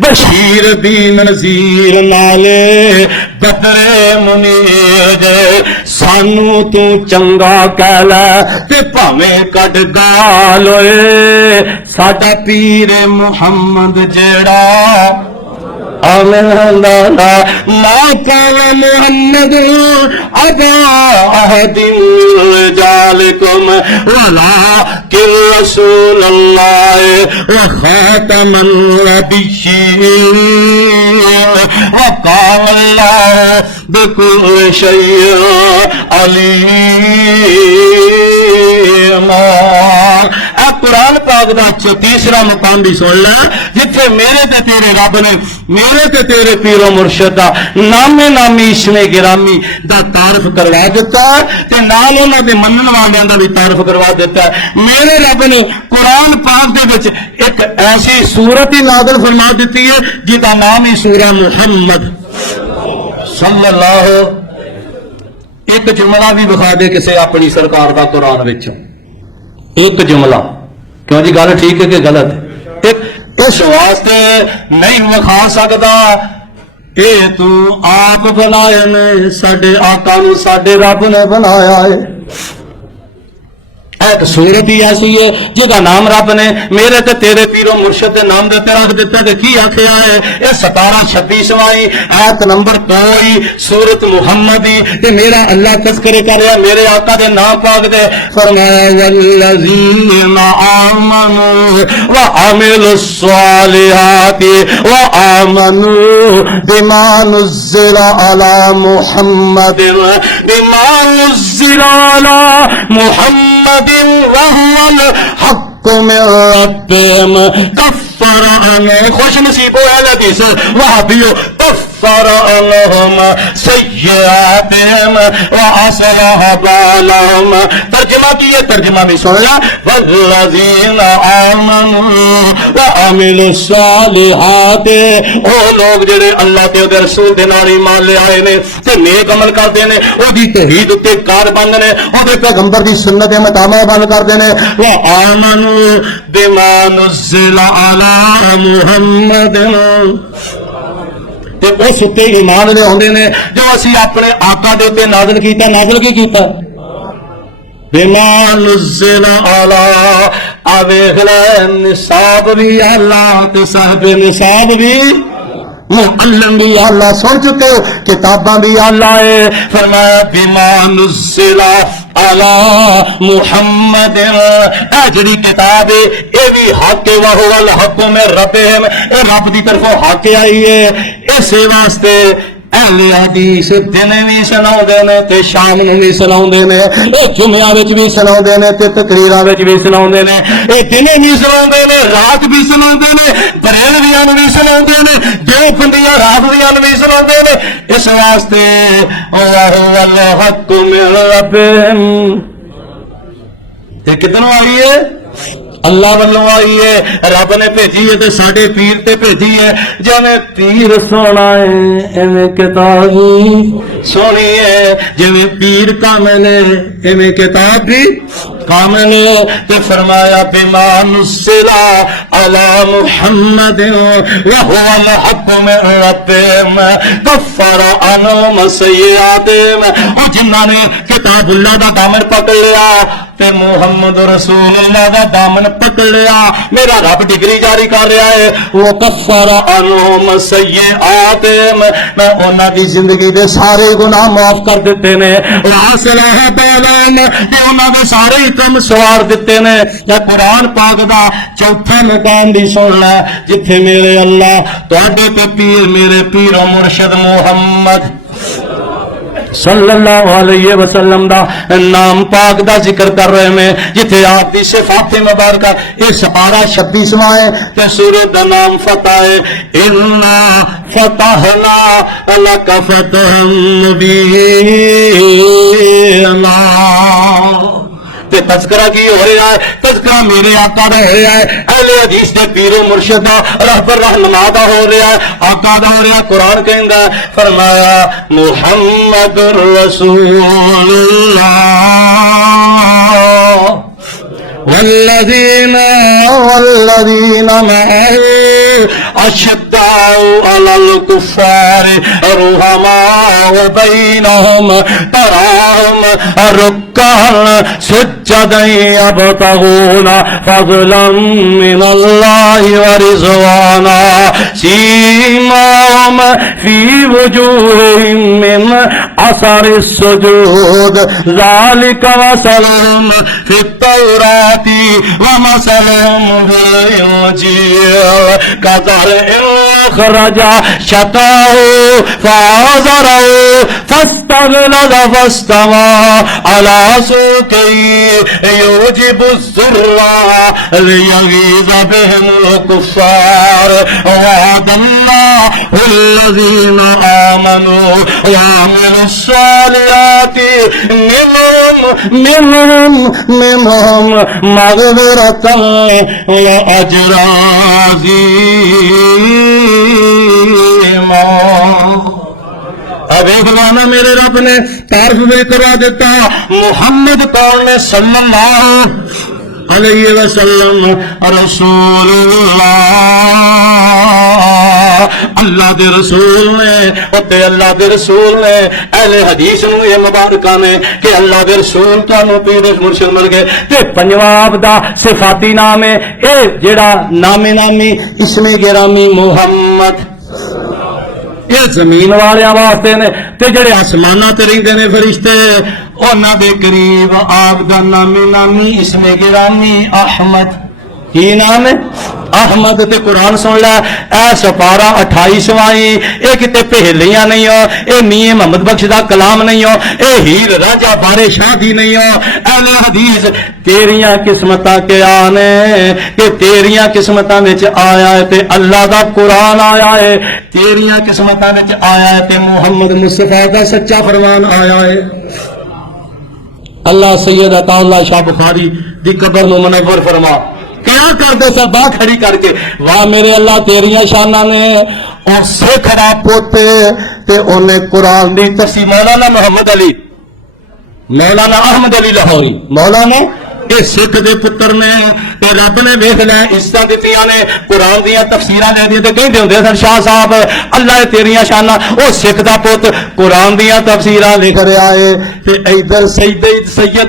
بشیر دی نذیر نالے بدرے منیر سانو تو چنگا کہہ لے تے بھاویں کٹ گال ہوئے ساڈا پیر محمد جیڑا آمین ما کان محمد ابا احد رجالکم ولکن رسول اللہ وخاتم النبیین وقال اللہ بکل شیء علیم۔ قرآن پاک دا تیسرا مقام بھی سن لے جتھے میرے تے تیرے رب نے میرے تے تیرے پیر و مرشد دا نامے نامی اسم گرامی دا تعارف کروا دیتا ہے تے نال انہاں دے منن والیاں دا بھی تعارف کروا دیتا ہے۔ میرے رب نے قرآن پاک دے وچ ایک ایسی سورت ہی نازل فرما دیتی ہے جدا نام ہی سورہ محمد صلی اللہ۔ ایک جملہ بھی بخا دے کسے اپنی سرکار دا قرآن وچ، ایک جملہ، کیوں جی گل ٹھیک ہے کہ غلط ہے؟ اس واسطے نہیں وکھا سکتا اے تو آپ بنائے نے ساڈے آقا نو ساڈے رب نے بنایا ہے۔ ایک سورت ہی ایسی ہے جہاں نام رب نے میرے تے تیرے پیرو مرشد دے نام دے رکھ دیتا ہے کی آخیا ہے یہ 17-26 آیت نمبر 2 سورت محمدی تے میرا اللہ تذکرے کر رہا میرے آقا دے نام پاک دے فرمایا والذین آمنوا وعملوا الصالحات وآمنوا بما نزل على محمد بما نزل على محمد وهو الحق من ربهم كفر عنهم خوش نصیب ہو اہل حدیث وہابیو كفر عنهم سیئاتهم واصلح بالهم۔ ترجمہ کیے ترجمہ بھی سن لیا والذین آمنوا وعملوا الصالحات او لوگ جڑے اللہ تے دے رسول دے نال ایمان لے آئے نے تے نیک عمل کردے نے او دی توحید تے کار بند نے او دے پیغمبر دی سنت دے مطابق عمل کردے نے وآمنوا بما نزل على محمد تے اس تے ایمان لے ہوندے نے جو اسی اپنے آقا دے تے نازل کیتا نازل کی کیتا بما نزل على اویخلا نصاب بھی اللہ تے صاحب نصاب بھی معلم بھی اللہ سن چکے ہو کتاباں بھی اللہ ہے فرمایا بما نزل علی محمد اے جڑی کتاب ہے اے بھی حق وہو الحق من ربہم اے رب دی طرفوں حق آئی ہے اس واسطے اہل حدیث دن بھی سناؤندے نے تے شام نوں بھی سناؤندے نے اے جمعہ وچ بھی سناؤندے نے تے تقریراں وچ بھی سناؤندے نے اے دن بھی سناؤندے نے رات بھی سناؤندے نے بریلویاں نوں بھی سناؤندے نے جو پنڈیاں رافضیاں نوں بھی سناؤندے نے اس واسطے وَهُوَ الْحَقُّ مِن رَبِّهِمْ تے کتنوں آئی ہے اللہ والوں آئی ہے رب نے بھیجی ہے تے ساڈے پیر تے بھیجی ہے جویں پیر سونا ہے ایویں کتاب سونی ہے جویں پیر کامل ہے ایویں کتاب بھی کامل ہے تے فرمایا بما نزل علی محمد وهو الحق من ربهم کفر عنهم سیئاتهم اور جنہاں نے کتاب اللہ دا دامن پکڑ لیا تے محمد رسول اللہ دا دامن پکڑ لیا میرا رب ڈگری جاری کر رہا ہے وہ کفر عنہم سیئاتہم میں انہاں دی زندگی دے سارے گناہ معاف کر دیتے نے واصلح بالہم تے انہاں دے سارے کم سوار دیتے نے یا قرآن پاک دا چوتھا مقام بھی سن لے جتھے میرے اللہ تواڈے تے پیر میرے پیر و مرشد محمد صلی اللہ علیہ وسلم دا نام پاک دا ذکر کر رہے ہیں جتھے آپ دی صفات مبارکہ اس پارہ 26 ہے تے سورۃ دا نام فتح ہے انا فتحنا لک فتحا مبینا تے تذکرہ کی ہو رہا ہے تذکرہ میرے آقا دا ہو رہا ہے اہل حدیث دے پیر و مرشد دا رہبر رہنما دا ہو رہا ہے آقا دا ہو رہا ہے قرآن کہندا فرمایا محمد رسول اللہ والذین معه اشداء علی الکفار رحماء بینہم تراہم رکعا سجدا یبتغون فضلا من اللہ ورضوانا سیماہم فی وجوہہم من اثر السجود ذالک مثلہم فی التوراۃ ومثلہم فی الانجیل كزرع أخرج شطأه فآزره فاستغلظ فاستوى على سوقه يعجب الزراع ليغيظ بهم الكفار وعد الله الذين آمنوا وعملوا الصالحات منهم مغفرة وأجرا عظيما. اب ایک لانا میرے رب نے تعارف بھی کروا دیتا محمد کون نے صلی اللہ علیہ وسلم رسول اللہ دے رسول نے تے اللہ دے رسول نے اہل حدیث نو یہ مبارکہ نے کہ اللہ دے رسول تانوں پیر مرشد مل گئے تے پنجاب دا صفاتی نام ہے اے جڑا نامی اسم گرامی محمد یہ زمین والیاں واسطے نے تے جڑے آسماناں تے رہندے نے فرشتے انہاں دے قریب آپ دا نامی اسم گرامی احمد کی نام ہے احمد. تے قرآن سن لے اے سپارہ 28واں اے کتے پہلیاں نہیں ہو اے میاں محمد بخش دا کلام نہیں ہو اے ہیر راجہ بارے شاہ دی نہیں ہو. اہل حدیث تیریاں قسمتاں کے آنے کہ تیریاں قسمتاں وچ آیا ہے تے اللہ دا قرآن آیا ہے تیریاں قسمتاں وچ آیا ہے تے محمد مصطفیٰ دا سچا فرمان آیا ہے. اللہ سید عطا اللہ شاہ بخاری دی قبر نو منور فرما کیا کرتے سر باہ کھڑی کر کے واہ میرے اللہ تیریاں شانہ نے اور سکھ دا پوتے تے انہیں قرآن دی تفسیر مولانا محمد علی مولانا احمد علی لاہوری مولانا یہ سکھ دے پتر نے تے رب نے ویکھ لے عزت دتیاں نے قرآن دیاں تفسیراں دے دی تے کہندے ہوندے سن شاہ صاحب اللہ تیریاں شانہ او سکھ دا پت قرآن دیاں تفسیراں لکھ رہا ہے تے ادھر سید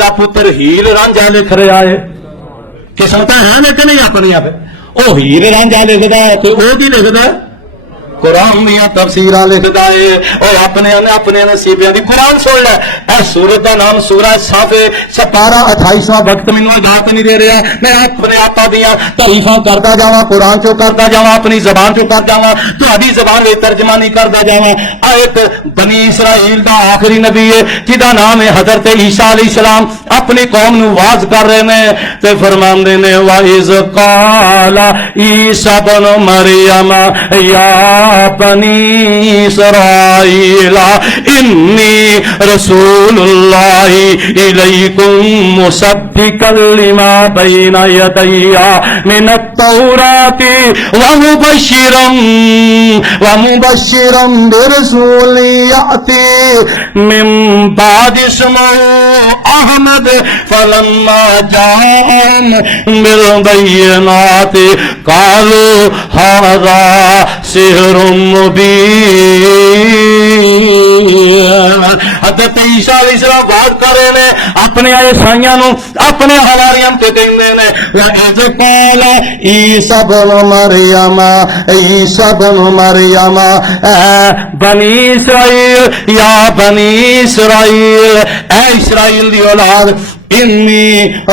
دا پتر ہیل رانجھا لکھ رہا ہے. قسمتاں ہیں کہ نہیں اپنی آپ وہ ہیر رانجھا لکھدا ہے تے او کی لکھدا ہے قرآن دیاں تفسیراں لکھدا ہے اور اپنے نصیبیاں دی. قرآن سن لے اے سورت دا نام سورہ صاف سپارہ 28واں وقت مینوں اجازت نہیں دے رہا میں اپنے آپا دیاں تعریفاں کردا جاواں قرآن چوں کردا جاواں اپنی زبان چوں کردا جاواں تہاڈی زبان وچ ترجمہ نہیں کردا جاواں. ایت بنی اسرائیل دا آخری نبی ہے جدا نام ہے حضرت عیسیٰ علیہ السلام اپنی قوم نو واز کر رہے نے تے فرماندے نے وَإِذْ قَالَ عِيسَى ابْنُ مَرْيَمَ يَا بنی اسرائیل انی رسول اللہ الیکم مصدقا لما بین یدی من التوراۃ ومبشرا برسول یأتی من بعد اسمہ احمد فلما جاءہم بالبینات قالوا ھذا سحر مبین. حضرت عیسیٰ علیہ السلام بات کر رہے ہیں اپنے عیسائیاں نو اپنے حواریاں تے کہندے نے وَإِذْ قَالَ عِيسَى ابْنُ مَرْيَمَ عِيسَى ابْنُ مَرْيَمَ بنی اسرائیل یا بنی اسرائیل اے اسرائیل دی اولاد انی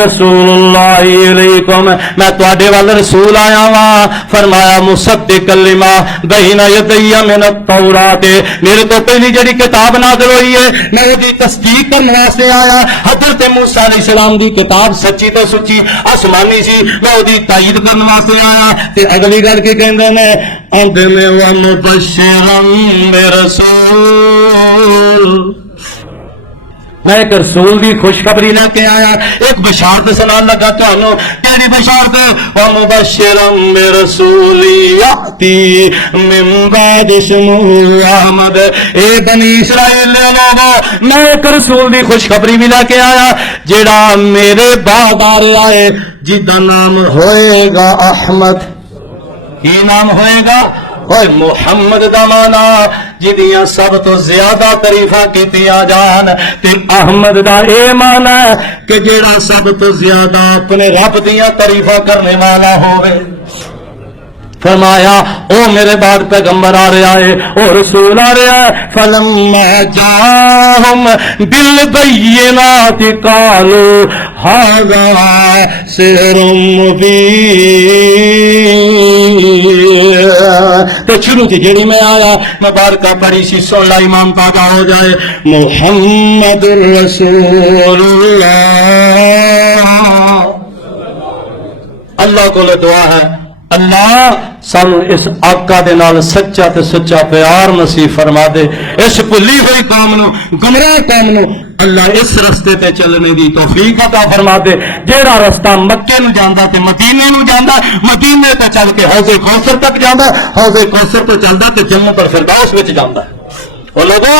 رسول اللہ علیکم میں تواڈے وال رسول آیا ہاں. فرمایا مصدق لما بین یدی من التوراۃ میرے تو پہلی جڑی کتاب نازل ہوئی ہے میں اس دی تصدیق کرنے واسطے آیا. حضرت موسیٰ علیہ السلام دی کتاب سچی تو سچی آسمانی سی میں اس دی تائید کرنے واسطے آیا. تے اگلی گل کی کہندے نے آندے نے ومبشرا برسول میں ایک رسول دی خوشخبری لے کے آیا ایک بشارت سنان لگا تانوں کیڑی بشارت ومبشرا برسول یاتی من بعد اسمہ احمد. اے بنی اسرائیل لوگو میں ایک رسول دی خوشخبری بھی لے کے آیا جڑا میرے بعد آ رہا ہے جدا نام ہوئے گا احمد. کی نام ہوئے گا؟ محمد دا مانا جدیاں سب تو زیادہ تعریفاں کیتیاں جان، تے احمد دا اے مانا ہے کہ جیڑا سب تو زیادہ اپنے رب دیاں تعریفاں کرنے والا ہوئے۔ فرمایا او میرے بعد پیغمبر آ رہا ہے، او رسول آ رہا ہے، فلما جاءہم بالبینات قالوا ھذا سحر مبین۔ تو شروع تھی جڑی میں آیا مبارکہ بڑی سی سن لا، ایمان تازہ ہو جائے۔ محمد رسول اللہ، اللہ کو دعا ہے اللہ سانو اس آقا دے نال سچا تے سچا پیار نصیب فرما دے، اس بھلی ہوئی قوم نو، گمراہ قوم نو اللہ اس رستے تے چلنے دی توفیق عطا فرما دے، جیڑا رستہ مکے نو جاندا تے مدینے نو جاندا، مدینے تے چل کے حوض کوثر تک جاندا، حوض کوثر تو چلدا تے جنت الفردوس وچ جاندا۔ او لوگو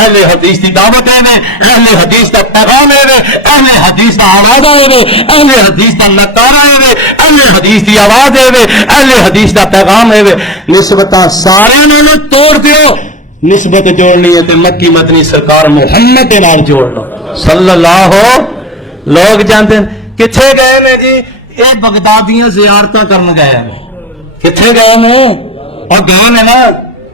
اہل حدیث دی دعوت ہے، اہل حدیث دا پیغام ہے، اہل حدیث دا آواز ہے، اہل حدیث دا نکارہ ہے، اہل حدیث دی آواز ہے، اہل حدیث دا پیغام ہے۔ نسبتاں سارے نال توڑ دیو، نسبت جوڑنی ہے تے مکی مدنی سرکار محمد دے نال جوڑ لو صلی اللہ۔ لوگ جانتے ہیں کتھے گئے نے جی؟ اے بغدادیاں زیارتاں کرن گئے ہیں، کتھے گئے نے؟ اور گئے نے نا،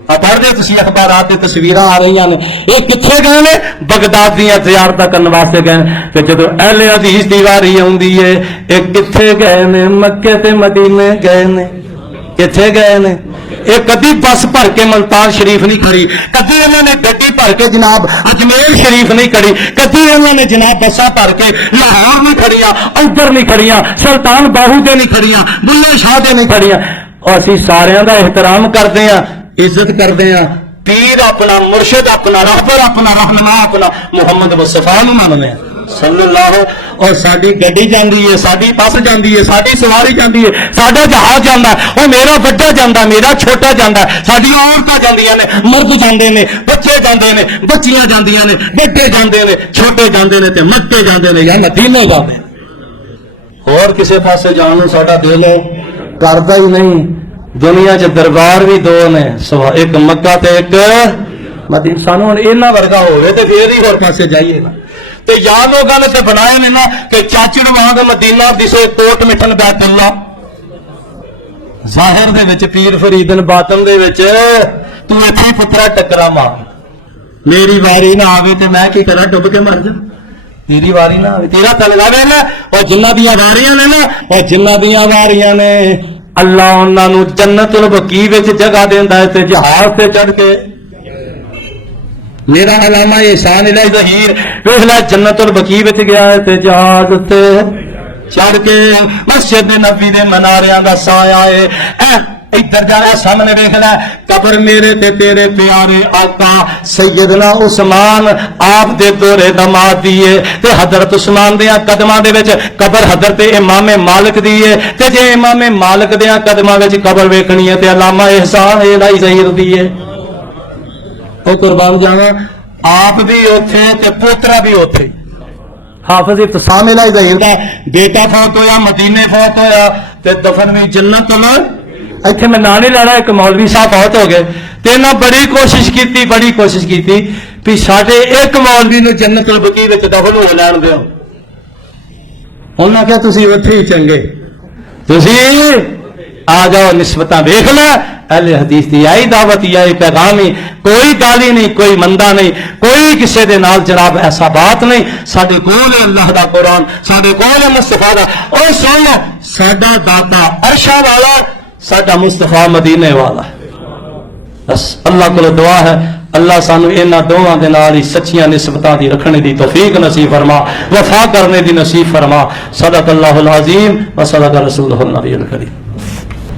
پڑھ دے تسی اخبارات تے تصویراں آ رہی ہیں، یہ کتھے گئے نے؟ بغداد دیاں زیارتاں کرن واسطے گئے۔ تے جدوں اہل حدیث دی واری ہوندی ہے، یہ کتھے گئے نے؟ مکے تے مدینے گئے نے۔ کتھے گئے نے؟ یہ کدی بس بھر کے ملتان شریف نہیں کھڑی، کدی انہوں نے گڈی بھر کے جناب اجمیر شریف نہیں کھڑی، کدی انہوں نے جناب بساں بھر کے لاہور نہیں کھڑیاں، ادھر نہیں کھڑیاں، سلطان باہو دے نہیں کھڑیاں، بلے شاہ دے نہیں کھڑیاں۔ اور اسی سارے دا احترام کرتے ہیں، عزت کرتے ہیں، پیر اپنا، مرشد اپنا، رہبر اپنا، رہنما اپنا محمد مصطفیٰ نو ماننے ہیں صلی اللہ۔ اور ساری گڈی جاندی ہے، ساری بس جاندی ہے، ساری سواری جاندی ہے، ساڈا جہاز جاندا ہے، اور میرا بڑا جاندا ہے، میرا چھوٹا جاندا ہے، ساری عورتاں جاندیاں نے، مرد جاندے نے، بچے جاندے نے، بچیاں جاندیاں نے، بڑے جاندے نے، چھوٹے جاندے نے تے مکے جاندے نے یا مدینے جاندے نے۔ اور کسے پاسے جان نوں ساڈا دل کردا ہی نہیں۔ دنیا چ دربار بھی دو نے، ایک مکہ تے ایک مدینہ۔ سانو ہن انہاں ورگا ہوے تے پھر ہی ہور پاسے جائیے نا۔ تے یا لوگاں نے تے بنائے نے نا کہ چاچڑ وانگ مدینہ دسے کوٹ مٹھن بیت اللہ، ظاہر دے وچ پیر فریدن، باطن دے وچ تو ایتھے پترا ٹکرا مار، میری واری نہ آوے تے میں کی کراں، ڈب کے مر جا، تیری واری نہ آوے، تیرا تل لاوے نا۔ اور جنہاں دیاں واریاں نے نا، اور جنہاں دیاں واریاں نے اللہ انہاں نو جنت البقیع وچ جگہ دیندا ہے تے جہاز تے چڑھ کے۔ میرا علامہ احسان الہی ظہیر ویکھ لے جنت البقیع وچ گیا ہے تے جہاز تے چڑھ کے مسجد نبوی دے مناریاں دا سایہ ہے۔ ادھر جانا سامنے ویکھ لے قبر میرے تے تیرے پیارے آقا سیدنا عثمان آپ دے دورے دماد دیے تے حضرت عثمان دیاں قدماں دے وچ قبر حضرت امام مالک دیے تے جے امام مالک دیاں قدماں وچ قبر ویکھنی ہے تے علامہ احسان الہی ظہیر دیے۔ او قربان جاواں آپ بھی اوتھے تے پوترا بھی اوتھے، حافظ ابتسام الہی ظہیر دا بیٹا فوت ہویا، مدینے فوت ہویا تے دفن بھی جنت میں۔ ایتھے میں نام نہیں لینا، ایک مولوی صاحب بہت ہو گئے تے انہاں بڑی کوشش کیتی بھی ساڈے ایک مولوی نو جنت البقیع وچ دفن ہو لین دیو۔ انہاں کہا تسی اوتھے ہی چنگے، تسی آ جاؤ، نسبتاں ویکھ لے۔ اہل حدیث دی آئی دعوت یا پیغام ہی، کوئی گالی نہیں، کوئی مندا نہیں، کوئی کسے دے نال جناب ایسا بات نہیں۔ ساڈے کول اللہ دا قرآن، ساڈے کول مصطفیٰ دا، او سن لو ساڈا داتا عرشاں والا، ساڈا مصطفیٰ مدینے والا۔ بس اللہ کو دعا ہے اللہ سانو انہاں دوواں دے نال ہی سچیاں نسبتاں دی رکھنے دی توفیق نصیب فرما، وفا کرنے دی نصیب فرما۔ صدق اللہ العظیم و صدق رسولہ النبی الکریم۔